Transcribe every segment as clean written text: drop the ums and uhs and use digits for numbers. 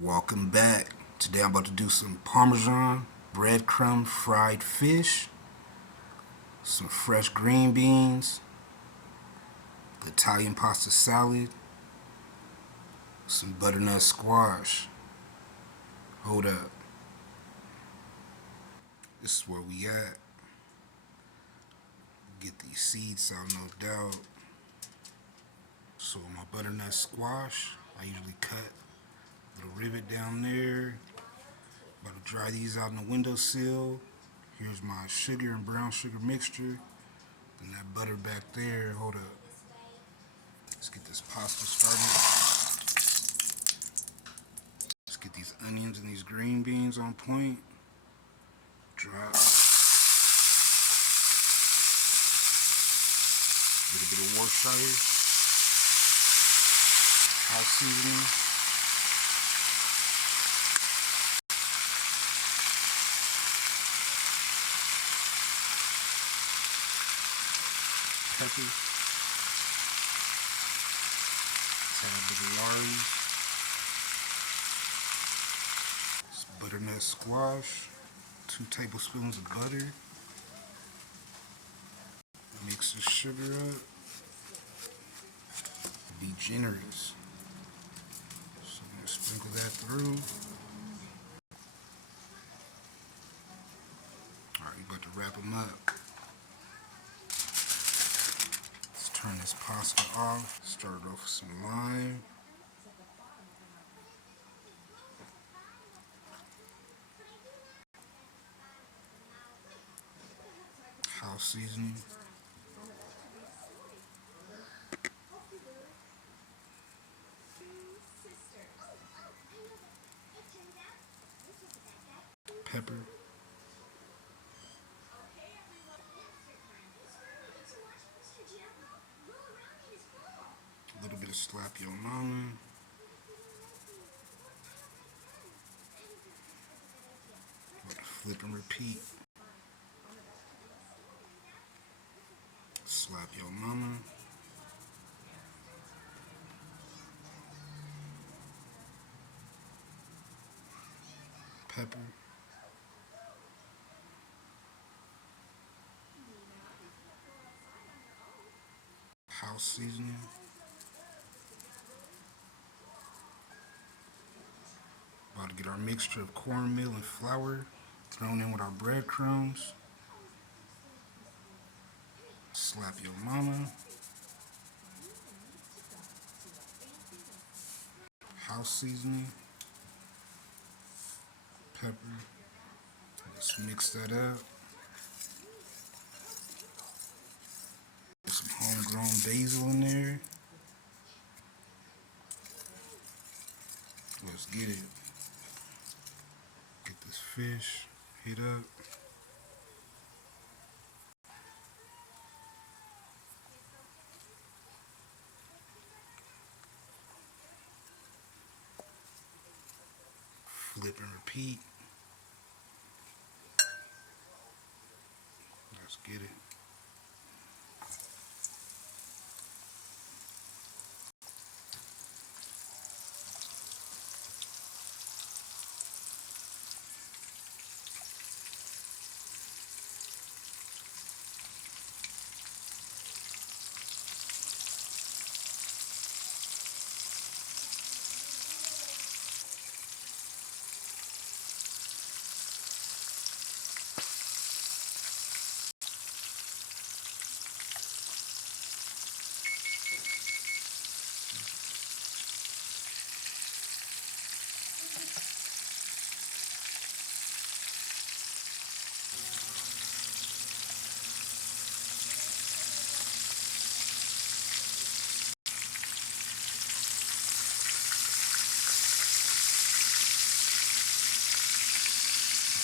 Welcome back. Today I'm about to do some Parmesan breadcrumb fried fish, some fresh green beans, the Italian pasta salad, some butternut squash. Hold up. This is where we at. Get these seeds out, no doubt. So my butternut squash, I usually cut a little rivet down there. About to dry these out in the windowsill. Here's my sugar and brown sugar mixture. And that butter back there. Hold up. Let's get this pasta started. Let's get these onions and these green beans on point. Drop. A little bit of Worcestershire. House seasoning. Pepper. Tad bit of lard. Butternut squash, 2 tablespoons of butter. Mix the sugar up. Be generous. So I'm gonna sprinkle that through. Alright, we about to wrap them up. Let's turn this pasta off. Start off with some lime. House seasoning. Pepper. A little bit of slap your mama. Flip and repeat. Slap your mama. Pepper. House seasoning. About to get our mixture of cornmeal and flour thrown in with our breadcrumbs. Slap your mama. House seasoning. Pepper. Let's mix that up. Put some homegrown basil in there. Let's get it. Get this fish, heat up. Flip and repeat. Let's get it.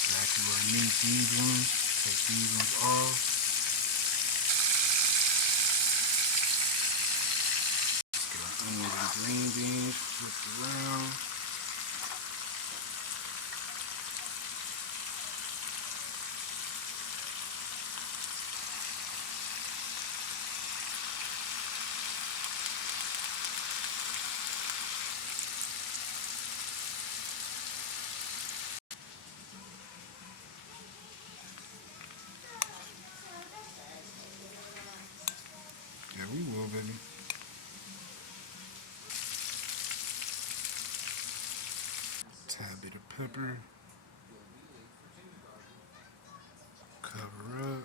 Exactly where I need these ones. Take these ones off. Get our onions and green beans flipped around. Tad bit of pepper. Cover up.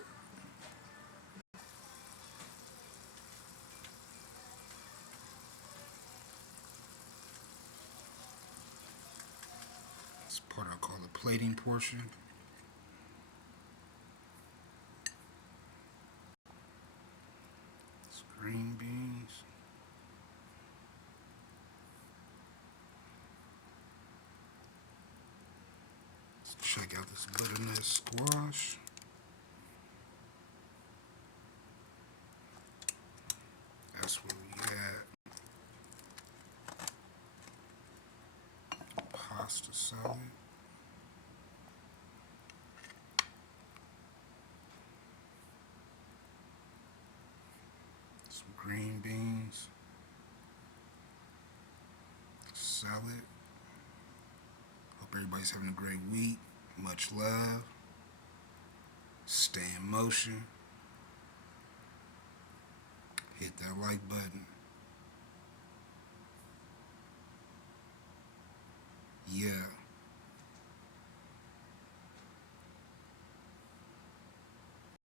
This part I call the plating portion. It's green beans. Let's check out this butternut squash. That's where we at. Pasta salad. Some green beans. Salad. Hope everybody's having a great week. Much love. Stay in motion. Hit that like button. Yeah.